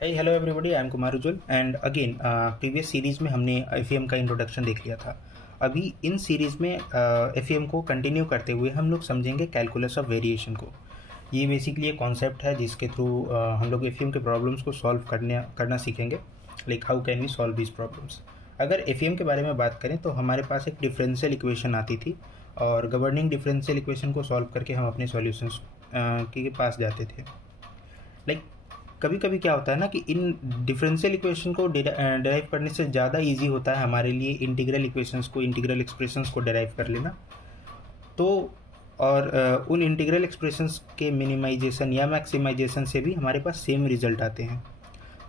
Hey, hello everybody, I am Kumar Ujjwal and again previous series में हमने F का introduction देख लिया था। अभी इन सीरीज़ में एफ को कंटिन्यू करते हुए हम लोग समझेंगे कैलकुलस ऑफ वेरिएशन को। ये बेसिकली एक कॉन्सेप्ट है जिसके थ्रू हम लोग एफ के प्रॉब्लम्स को सॉल्व करना सीखेंगे। Like how can we solve these problems. अगर एफ के बारे में बात करें तो हमारे पास एक डिफरेंशियल इक्वेशन आती थी और गवर्निंग डिफरेंशियल इक्वेशन को सॉल्व करके हम अपने सॉल्यूशंस के पास जाते थे। लाइक कभी कभी क्या होता है ना कि इन डिफरेंशियल इक्वेशन को डेराइव करने से ज़्यादा इजी होता है हमारे लिए इंटीग्रल इक्वेशंस को, इंटीग्रल एक्सप्रेशंस को डेराइव कर लेना। तो और उन इंटीग्रल एक्सप्रेशंस के मिनिमाइजेशन या मैक्सिमाइजेशन से भी हमारे पास सेम रिजल्ट आते हैं।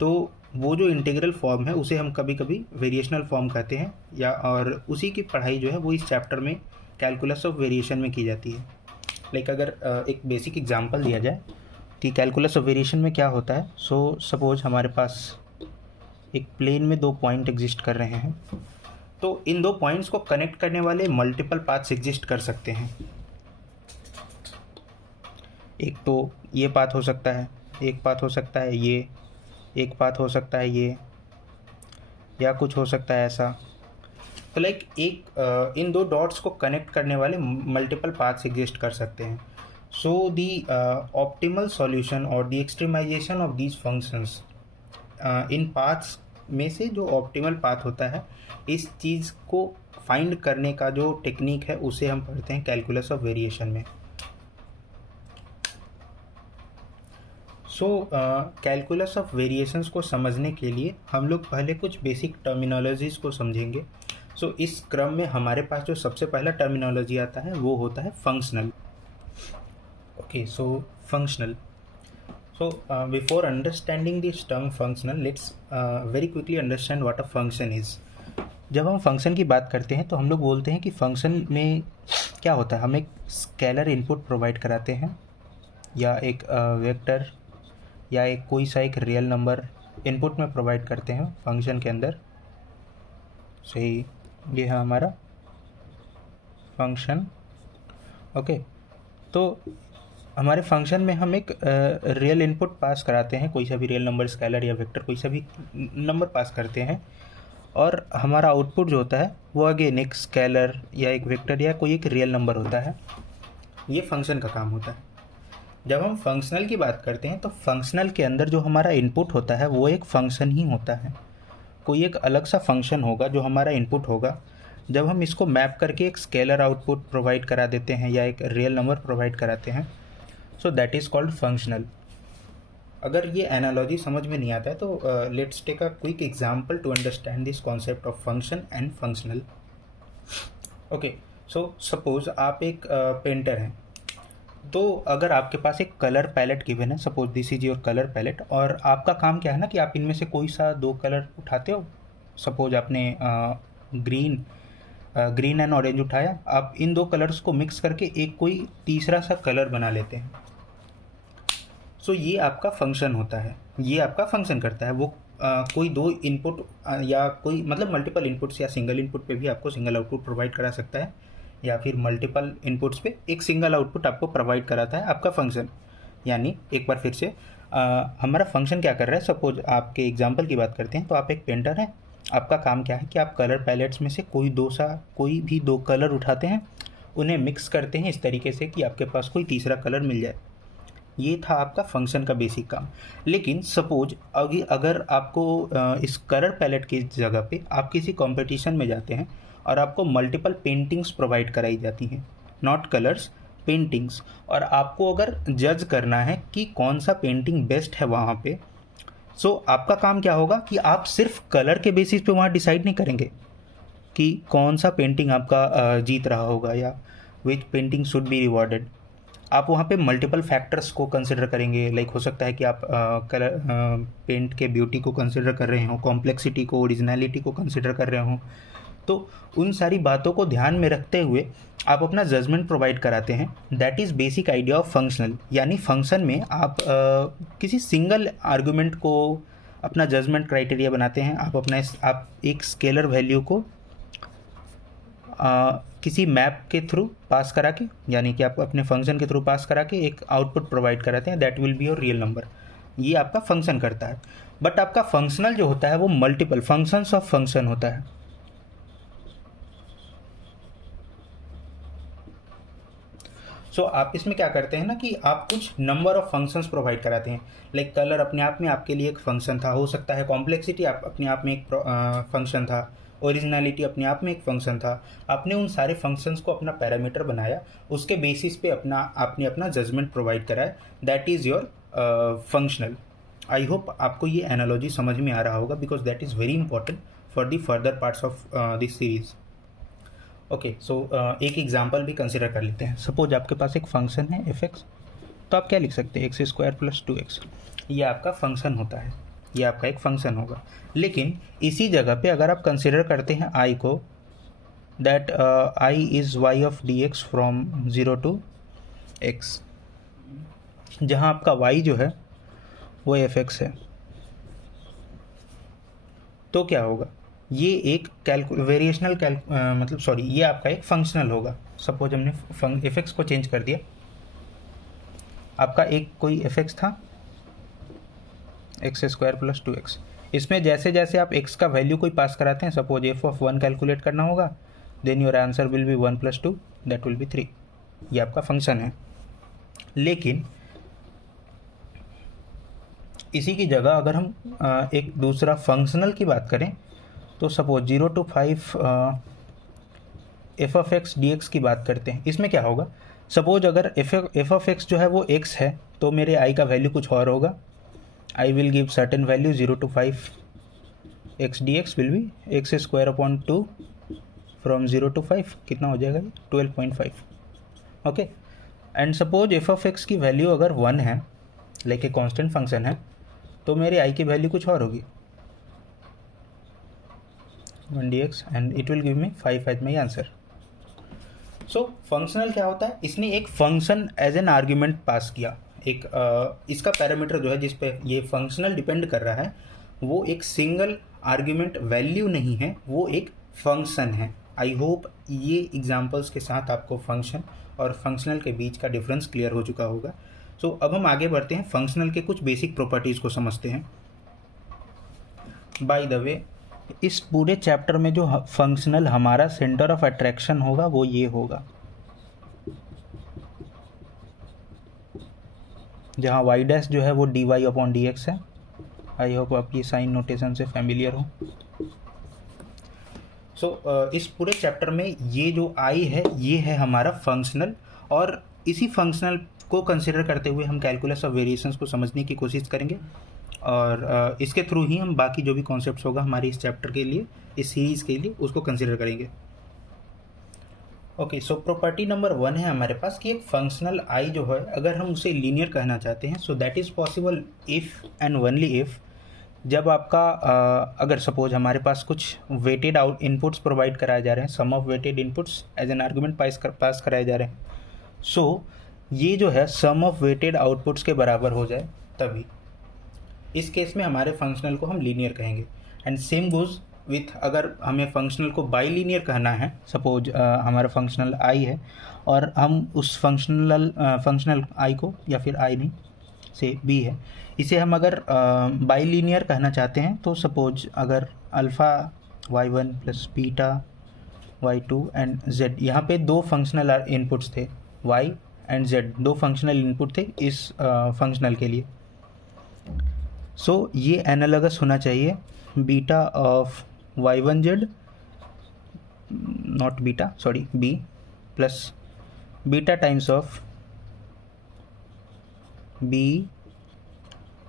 तो वो जो इंटीग्रल फॉर्म है उसे हम कभी कभी वेरिएशनल फॉर्म कहते हैं, या और उसी की पढ़ाई जो है वो इस चैप्टर में कैलकुलस ऑफ वेरिएशन में की जाती है। लाइक अगर एक बेसिक एग्जांपल दिया जाए कि कैलकुलस ऑफ वेरिएशन में क्या होता है। सो सपोज हमारे पास एक प्लेन में दो पॉइंट एग्जिस्ट कर रहे हैं, तो इन दो पॉइंट्स को कनेक्ट करने वाले मल्टीपल पाथ्स एग्जिस्ट कर सकते हैं। एक तो ये पाथ हो सकता है, एक पाथ हो सकता है ये, एक पाथ हो सकता है ये, या कुछ हो सकता है ऐसा। तो लाइक इन दो डॉट्स को कनेक्ट करने वाले मल्टीपल पाथ्स एग्जिस्ट कर सकते हैं। So the optimal solution or the extremization of these functions in paths में से जो ऑप्टिमल पाथ होता है, इस चीज़ को फाइंड करने का जो टेक्निक है उसे हम पढ़ते हैं कैलकुलस ऑफ वेरिएशन में। सो कैलकुलस ऑफ वेरिएशंस को समझने के लिए हम लोग पहले कुछ बेसिक टर्मिनोलॉजीज़ को समझेंगे। सो इस क्रम में हमारे पास जो सबसे पहला टर्मिनोलॉजी आता है वो होता है functional. Okay, so functional. So before understanding this term functional, let's very quickly understand what a function is. जब हम फंक्शन की बात करते हैं तो हम लोग बोलते हैं कि फंक्शन में क्या होता है। हम एक स्केलर इनपुट प्रोवाइड कराते हैं, या एक वेक्टर या एक कोई सा एक रियल नंबर इनपुट में प्रोवाइड करते हैं फंक्शन के अंदर। सही, ये है हमारा फंक्शन। ओके, तो हमारे फंक्शन में हम एक रियल इनपुट पास कराते हैं, कोई सा भी रियल नंबर, स्केलर या वेक्टर, कोई सा भी नंबर पास करते हैं, और हमारा आउटपुट जो होता है वो अगेन एक स्केलर या एक वेक्टर या कोई एक रियल नंबर होता है। ये फंक्शन का काम होता है। जब हम फंक्शनल की बात करते हैं तो फंक्शनल के अंदर जो हमारा इनपुट होता है वो एक फंक्शन ही होता है। कोई एक अलग सा फंक्शन होगा जो हमारा इनपुट होगा। जब हम इसको मैप करके एक स्केलर आउटपुट प्रोवाइड करा देते हैं या एक रियल नंबर प्रोवाइड कराते हैं, so that is called functional. अगर ये एनालॉजी समझ में नहीं आता है तो let's take a quick example to understand this concept of function and functional. Okay, so suppose आप एक पेंटर हैं, तो अगर आपके पास एक कलर पैलेट गिवन है, suppose this is your colour palette, और आपका काम क्या है ना कि आप इनमें से कोई सा दो कलर उठाते हो। सपोज आपने ग्रीन एंड ऑरेंज उठाया, आप इन दो कलर्स को मिक्स करके एक कोई तीसरा सा कलर बना लेते हैं। सो ये आपका फंक्शन होता है, ये आपका फंक्शन करता है। वो कोई दो इनपुट या कोई मतलब मल्टीपल इनपुट्स या सिंगल इनपुट पे भी आपको सिंगल आउटपुट प्रोवाइड करा सकता है, या फिर मल्टीपल इनपुट्स पे एक सिंगल आउटपुट आपको प्रोवाइड कराता है आपका फंक्शन। यानी एक बार फिर से हमारा फंक्शन क्या कर रहा है। सपोज आपके एग्जाम्पल की बात करते हैं, तो आप एक पेंटर हैं, आपका काम क्या है कि आप कलर पैलेट्स में से कोई भी दो कलर उठाते हैं, उन्हें मिक्स करते हैं इस तरीके से कि आपके पास कोई तीसरा कलर मिल जाए। ये था आपका फंक्शन का बेसिक काम। लेकिन सपोज अगर आपको इस कलर पैलेट की जगह पे आप किसी कंपटीशन में जाते हैं और आपको मल्टीपल पेंटिंग्स प्रोवाइड कराई जाती हैं, नॉट कलर्स, पेंटिंग्स, और आपको अगर जज करना है कि कौन सा पेंटिंग बेस्ट है वहाँ पे, सो आपका काम क्या होगा कि आप सिर्फ कलर के बेसिस पे वहाँ डिसाइड नहीं करेंगे कि कौन सा पेंटिंग आपका जीत रहा होगा या विच पेंटिंग शुड बी रिवॉर्डेड। आप वहाँ पे मल्टीपल फैक्टर्स को कंसिडर करेंगे। लाइक हो सकता है कि आप कलर पेंट के ब्यूटी को कंसिडर कर रहे हो, कॉम्प्लेक्सिटी को, ओरिजिनलिटी को कंसिडर कर रहे हो। तो उन सारी बातों को ध्यान में रखते हुए आप अपना जजमेंट प्रोवाइड कराते हैं। That is basic idea of functional. यानी फंक्शन में आप किसी सिंगल आर्गुमेंट को अपना जजमेंट क्राइटेरिया बनाते हैं। आप एक स्केलर वैल्यू को किसी मैप के थ्रू पास करा के, यानी कि आप अपने फंक्शन के थ्रू पास करा के एक आउटपुट प्रोवाइड कराते हैं, that will be your real number. ये आपका फंक्शन करता है। बट आपका फंक्शनल जो होता है वो मल्टीपल फंक्शंस ऑफ फंक्शन होता है। सो आप इसमें क्या करते हैं ना कि आप कुछ नंबर ऑफ फंक्शंस प्रोवाइड कराते हैं। लाइक कलर अपने आप में आपके लिए एक फंक्शन था, हो सकता है कॉम्प्लेक्सिटी आप अपने आप में एक फंक्शन था, ओरिजिनलिटी अपने आप में एक फंक्शन था। आपने उन सारे फंक्शंस को अपना पैरामीटर बनाया, उसके बेसिस पे आपने अपना जजमेंट प्रोवाइड कराया, that is your functional. I hope आपको ये एनालॉजी समझ में आ रहा होगा, because that is very important for the further parts of this series. Okay, so एक एग्जांपल भी कंसिडर कर लेते हैं। सपोज आपके पास एक फंक्शन है एफ एक्स, तो आप क्या लिख सकते हैं, एक्स स्क्वायर प्लस 2x। ये आपका फंक्शन होता है, ये आपका एक फंक्शन होगा। लेकिन इसी जगह पे अगर आप कंसिडर करते हैं आई को, that I is why of D x from 0 to x, जहाँ आपका y जो है वो एफ एक्स है, तो क्या होगा, ये एक वेरिएशनल मतलब सॉरी, ये आपका एक फंक्शनल होगा। सपोज हमने एफ एक्स को चेंज कर दिया, आपका एक कोई एफ एक्स था एक्स स्क्वायर प्लस 2x। इसमें जैसे जैसे आप x का वैल्यू कोई पास कराते हैं, सपोज एफ ऑफ 1 कैलकुलेट करना होगा, then your answer will be 1 + 2, that will be 3। ये आपका फंक्शन है। लेकिन इसी की जगह अगर हम एक दूसरा फंक्शनल की बात करें, तो suppose 0 to 5 F of x D x की बात करते हैं। इसमें क्या होगा, सपोज अगर एफ ऑफ एक्स जो है वो x है, तो मेरे आई का वैल्यू कुछ और होगा। I will give certain value 0 to 5 x D x will be x square upon 2 from 0 to 5, कितना हो जाएगा, 12.5। Okay, and suppose F of x की वैल्यू अगर 1 है, लाइक ए कॉन्स्टेंट फंक्शन है, तो मेरे आई की वैल्यू कुछ और होगी, 1 dx, and it will give me 5 as my answer. So functional क्या होता है, इसने एक function as an argument pass किया। एक इसका पैरामीटर जो है जिस पे ये फंक्शनल डिपेंड कर रहा है, वो एक सिंगल आर्ग्यूमेंट वैल्यू नहीं है, वो एक फंक्शन है। आई होप ये एग्जांपल्स के साथ आपको फंक्शन और फंक्शनल के बीच का डिफरेंस क्लियर हो चुका होगा। सो अब हम आगे बढ़ते हैं, फंक्शनल के कुछ बेसिक प्रॉपर्टीज़ को समझते हैं। बाय द वे, इस पूरे चैप्टर में जो फंक्शनल हमारा सेंटर ऑफ अट्रैक्शन होगा वो ये होगा, जहाँ वाई डैश जो है वो D Y upon D X है। आई होप आप ये साइन नोटेशन से फैमिलियर हो। सो इस पूरे चैप्टर में ये जो आई है ये है हमारा फंक्शनल, और इसी फंक्शनल को कंसिडर करते हुए हम कैलकुलस ऑफ वेरिएशंस को समझने की कोशिश करेंगे, और इसके थ्रू ही हम बाकी जो भी कॉन्सेप्ट्स होगा हमारे इस चैप्टर के लिए, इस सीरीज़ के लिए, उसको कंसिडर करेंगे। ओके, सो प्रॉपर्टी नंबर 1 है हमारे पास कि एक फंक्शनल आई जो है अगर हम उसे लीनियर कहना चाहते हैं, so that is possible if and only if, जब आपका अगर सपोज हमारे पास कुछ वेटेड आउट इनपुट्स प्रोवाइड कराए जा रहे हैं, sum of weighted inputs as an argument pass कराए जा रहे हैं, सो ये जो है सम ऑफ वेटेड आउटपुट्स के बराबर हो जाए, तभी इस केस में हमारे फंक्शनल को हम लीनियर कहेंगे। एंड सेम गोज़ विथ अगर हमें फंक्शनल को बाई लीनियर कहना है, सपोज हमारा फंक्शनल आई है और हम उस फंक्शनल आई को, या फिर आई नहीं से बी है, इसे हम अगर बाई लीनियर कहना चाहते हैं, तो सपोज अगर alpha y1 plus beta y2 and z, यहाँ पे दो फंक्शनल इनपुट्स थे, y एंड z, दो फंक्शनल इनपुट थे इस फंक्शनल के लिए। सो ये एनालॉगस होना चाहिए beta of y1z, not beta, sorry b, plus beta times of b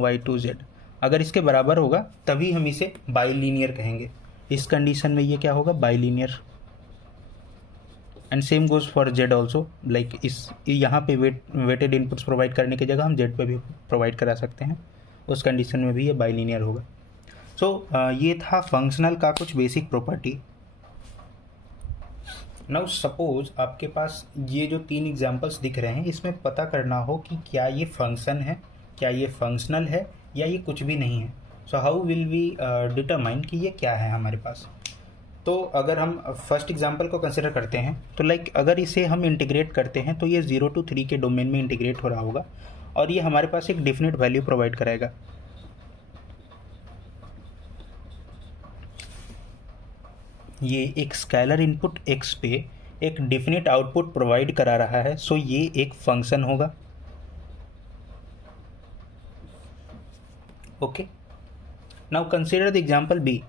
y2z। अगर इसके बराबर होगा तभी हम इसे बाईलीनियर कहेंगे। इस कंडीशन में ये क्या होगा, bilinear. And same goes for z also, like इस यहाँ पे वेटेड इनपुट्स प्रोवाइड करने की जगह हम z पे भी प्रोवाइड करा सकते हैं, उस कंडीशन में भी ये बाईलीनियर होगा। सो ये था फंक्शनल का कुछ बेसिक प्रॉपर्टी। नाउ सपोज आपके पास ये जो 3 एग्जांपल्स दिख रहे हैं, इसमें पता करना हो कि क्या ये फंक्शन है, क्या ये फंक्शनल है, या ये कुछ भी नहीं है। So how will we determine कि ये क्या है हमारे पास। तो अगर हम फर्स्ट एग्जांपल को कंसिडर करते हैं, तो लाइक अगर इसे हम इंटीग्रेट करते हैं तो ये 0 to 3 के डोमेन में इंटीग्रेट हो रहा होगा, और ये हमारे पास एक डिफिनिट वैल्यू प्रोवाइड कराएगा। ये एक स्केलर इनपुट x पे एक डिफिनिट आउटपुट प्रोवाइड करा रहा है, सो ये एक फंक्शन होगा। Okay, now consider the example B,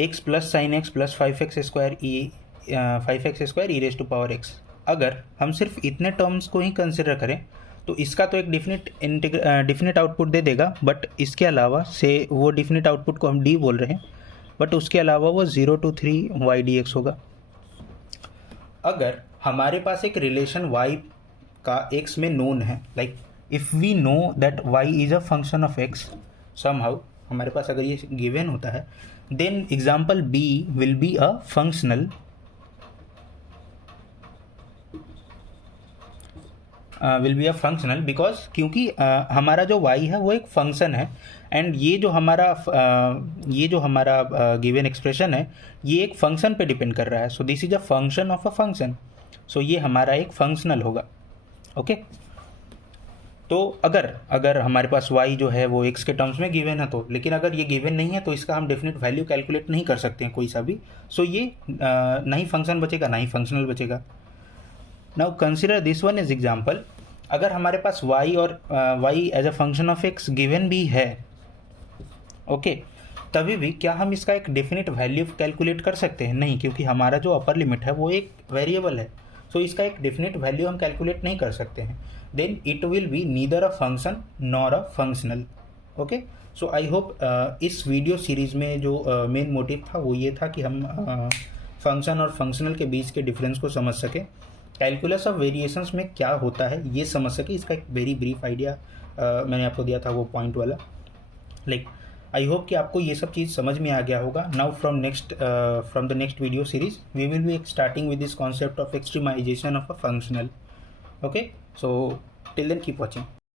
x plus sine x plus 5x square e raise to power x। अगर हम सिर्फ इतने टर्म्स को ही कंसिडर करें तो इसका तो एक डिफिनिट आउटपुट दे देगा, बट इसके अलावा से वो डिफिनिट आउटपुट को हम d बोल रहे हैं, बट उसके अलावा वो 0 to 3 y dx होगा। अगर हमारे पास एक रिलेशन y का x में नोन है, like if we know that y is a function of x somehow, हमारे पास अगर ये गिवन होता है, then example b will be a functional because क्योंकि हमारा जो y है वो एक फंक्शन है, एंड ये जो हमारा गिवन एक्सप्रेशन है ये एक फंक्शन पे डिपेंड कर रहा है, so this is a function of a function, so ये हमारा एक फंक्शनल होगा। ओके, तो अगर हमारे पास y जो है वो x के टर्म्स में गिवन है तो, लेकिन अगर ये गिवन नहीं है तो इसका हम डेफिनेट वैल्यू कैलकुलेट नहीं कर सकते हैं कोई सा भी, सो ये ना ही फंक्शन बचेगा ना ही फंक्शनल बचेगा। Now consider this one is example, अगर हमारे पास y और y as a function of x given भी है, ओके, तभी भी क्या हम इसका एक डेफिनेट वैल्यू कैलकुलेट कर सकते हैं? नहीं, क्योंकि हमारा जो अपर लिमिट है वो एक वेरिएबल है, सो इसका एक डेफिनेट वैल्यू हम कैलकुलेट नहीं कर सकते हैं। Then it will be neither a function nor a functional. Okay, so I hope इस वीडियो सीरीज में जो मेन मोटिव था वो ये था कि हम फंक्शन और फंक्शनल के बीच के डिफरेंस को समझ सकें, कैलकुलस ऑफ वेरिएशंस में क्या होता है ये समझ सके। इसका एक वेरी ब्रीफ आइडिया मैंने आपको दिया था, वो पॉइंट वाला। लाइक आई होप कि आपको ये सब चीज़ समझ में आ गया होगा। Now from the next video series we will be starting with this concept of extremization of a functional. Okay, so till then keep watching.